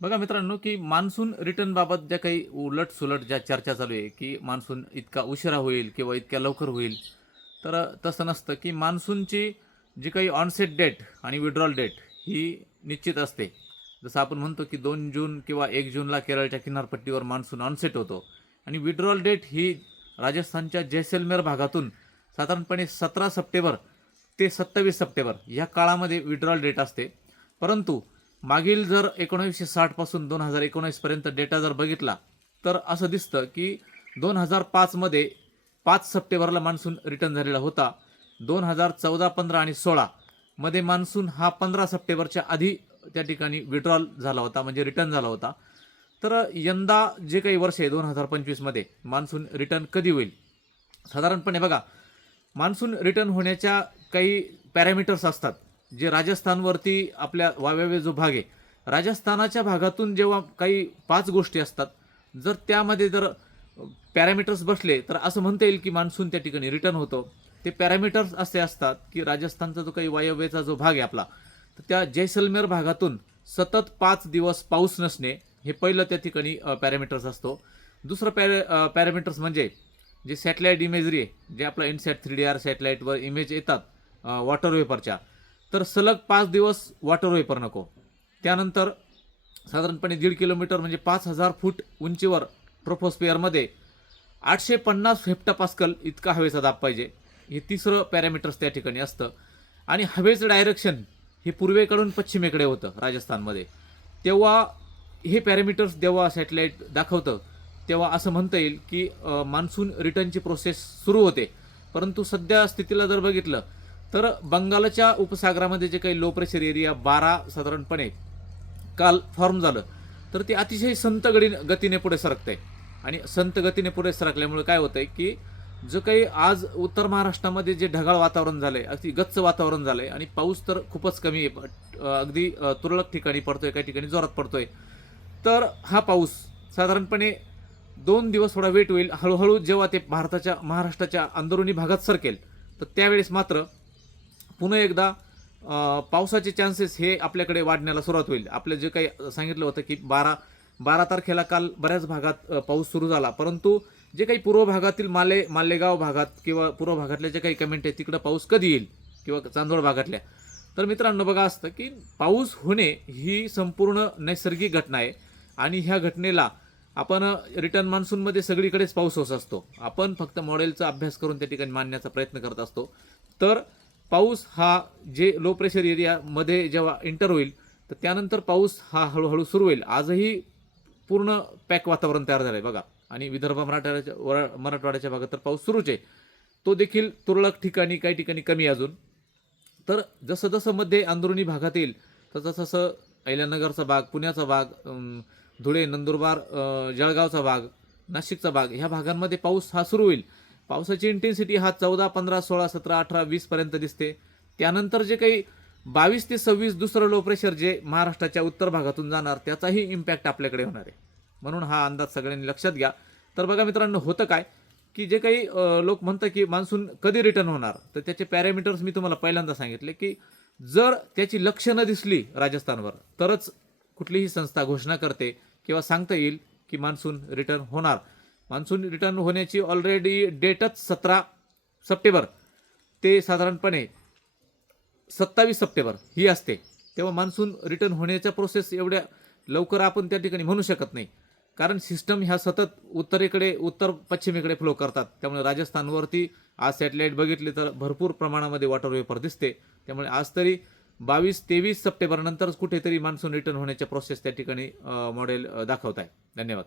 बघा मित्रांनो की मान्सून रिटर्नबाबत ज्या काही उलट सुलट ज्या चर्चा चालू आहे की मान्सून इतका उशिरा होईल किंवा इतक्या लवकर होईल तर तसं नसतं की मान्सूनची जी काही ऑनसेट डेट आणि विड्रॉल डेट ही निश्चित असते. जसं आपण म्हणतो की दोन जून किंवा एक जूनला केरळच्या किनारपट्टीवर मान्सून ऑनसेट होतो आणि विड्रॉल डेट ही राजस्थानच्या जैसलमेर भागातून साधारणपणे सतरा सप्टेंबर ते सत्तावीस सप्टेंबर या काळामध्ये विड्रॉल डेट असते. परंतु मागील जर एकोणीसशे साठपासून दोन हजार एकोणीसपर्यंत डेटा जर बघितला तर असं दिसतं की दोन हजार पाचमध्ये पाच सप्टेंबरला मान्सून रिटर्न झालेला होता. दोन हजार चौदा पंधरा आणि सोळामध्ये मान्सून हा पंधरा सप्टेंबरच्या आधी त्या ठिकाणी विड्रॉल झाला होता म्हणजे रिटर्न झाला होता. तर यंदा जे काही वर्ष आहे दोन हजार पंचवीसमध्ये मान्सून रिटर्न कधी होईल? साधारणपणे बघा मान्सून रिटर्न होण्याच्या काही पॅरामीटर्स असतात. जे राजस्थानवरती आपल्या वायव्य जो भाग आहे राजस्थानाच्या भागातून जेव्हा काही पाच गोष्टी असतात जर त्यामध्ये जर पॅरामीटर्स बसले तर असं म्हणता येईल की मान्सून त्या ठिकाणी रिटर्न होतो. ते पॅरामीटर्स असे असतात की राजस्थानचा जो काही वायव्यचा जो भाग आहे आपला तर त्या जैसलमेर भागातून सतत पाच दिवस पाऊस नसणे हे पहिलं त्या ठिकाणी पॅरामीटर्स असतो. दुसरं पॅरा पॅरामीटर्स म्हणजे जे सॅटेलाईट इमेजरी आहे जे आपला इनसॅट थ्री डी आर सॅटेलाईटवर इमेज येतात वॉटर वेपरच्या तर सलग पाच दिवस वॉटर वेपर नको. त्यानंतर साधारणपणे दीड किलोमीटर म्हणजे पाच हजार फूट उंचीवर ट्रोफोस्पियरमध्ये आठशे पन्नास हेप्टापास्कल इतका हवेचा दाब पाहिजे. हे तिसरं पॅरामीटर्स त्या ठिकाणी असतं. आणि हवेचं डायरेक्शन हे पूर्वेकडून पश्चिमेकडे होतं राजस्थानमध्ये. तेव्हा हे पॅरामीटर्स जेव्हा सॅटेलाईट दाखवतं तेव्हा असं म्हणता येईल की मान्सून रिटर्नची प्रोसेस सुरू होते. परंतु सध्या स्थितीला जर बघितलं तर बंगालच्या उपसागरामध्ये जे काही लो प्रेशर एरिया बारा साधारणपणे काल फॉर्म झालं तर ते अतिशय संत गडी गतीने पुढे सरकतंय. आणि संत गतीने पुढे सरकल्यामुळे काय होतंय की जो काही आज उत्तर महाराष्ट्रामध्ये जे ढगाळ वातावरण झालं आहे अगदी गच्च वातावरण झालं आहे आणि पाऊस तर खूपच कमी आहे अगदी तुरळक ठिकाणी आहे काही ठिकाणी जोरात पडतो आहे तर हा पाऊस साधारणपणे दोन दिवस थोडा वेट होईल. हळूहळू जेव्हा ते भारताच्या महाराष्ट्राच्या अंदरुनी भागात सरकेल तर त्यावेळेस मात्र पुन्हा एकदा पावसाचे चान्सेस हे आपल्याकडे वाढण्याला सुरुवात होईल. आपलं जे काही सांगितलं होतं की बारा बारा तारखेला काल बऱ्याच भागात पाऊस सुरू झाला. परंतु जे काही पूर्व भागातील माले मालेगाव भागात किंवा पूर्व भागातल्या जे काही कमेंट आहे तिकडं पाऊस कधी येईल किंवा चांदोड भागातल्या? तर मित्रांनो बघा असतं की पाऊस होणे ही संपूर्ण नैसर्गिक घटना आहे आणि ह्या घटनेला आपण रिटर्न मान्सूनमध्ये सगळीकडेच पाऊस होत असतो. आपण फक्त मॉडेलचा अभ्यास करून त्या ठिकाणी मानण्याचा प्रयत्न करत असतो. तर पाऊस हा जे लो प्रेशर एरियामध्ये जेव्हा एंटर होईल तर त्यानंतर पाऊस हा हळूहळू सुरू होईल. आजही पूर्ण पॅक वातावरण तयार झालं आहे बघा. आणि विदर्भ मराठवाड्याच्या वर- मराठवाड्याच्या भागात तर पाऊस सुरूच आहे. तो देखील तुरळक ठिकाणी काही ठिकाणी कमी अजून. तर जसं जसं मध्ये अंदरुणी भागात येईल तसं तसं अहिल्यानगरचा भाग पुण्याचा भाग धुळे नंदुरबार जळगावचा भाग नाशिकचा भाग ह्या भागांमध्ये पाऊस हा सुरू होईल. पावसाची इंटेन्सिटी हा चौदा पंधरा सोळा सतरा अठरा वीसपर्यंत दिसते. त्यानंतर जे काही बावीस ते सव्वीस दुसरं लो प्रेशर जे महाराष्ट्राच्या उत्तर भागातून जाणार त्याचाही इम्पॅक्ट आपल्याकडे होणार आहे. म्हणून हा अंदाज सगळ्यांनी लक्षात घ्या. तर बघा मित्रांनो होतं काय? की जे काही लोक म्हणतात की मान्सून कधी रिटर्न होणार? तर त्याचे पॅरामीटर्स मी तुम्हाला पहिल्यांदा सांगितले की जर त्याची लक्षणं दिसली राजस्थानवर तरच कुठलीही संस्था घोषणा करते किंवा सांगता येईल की मान्सून रिटर्न होणार. मान्सून रिटर्न होण्याची ऑलरेडी डेटच सतरा सप्टेंबर. ते साधारणपणे सत्तावीस सप्टेंबर ही असते. तेव्हा मान्सून रिटर्न होण्याच्या प्रोसेस एवढ्या लवकर आपण त्या ठिकाणी म्हणू शकत नाही. कारण सिस्टम ह्या सतत उत्तरेकडे उत्तर पश्चिमेकडे फ्लो करतात. त्यामुळे राजस्थानवरती आज सॅटेलाईट बघितली तर भरपूर प्रमाणामध्ये वॉटर वेपर दिसते. त्यामुळे आज तरी बावीस तेवीस सप्टेंबरनंतरच कुठेतरी मान्सून रिटर्न होण्याच्या प्रोसेस त्या ठिकाणी मॉडेल दाखवत आहे धन्यवाद.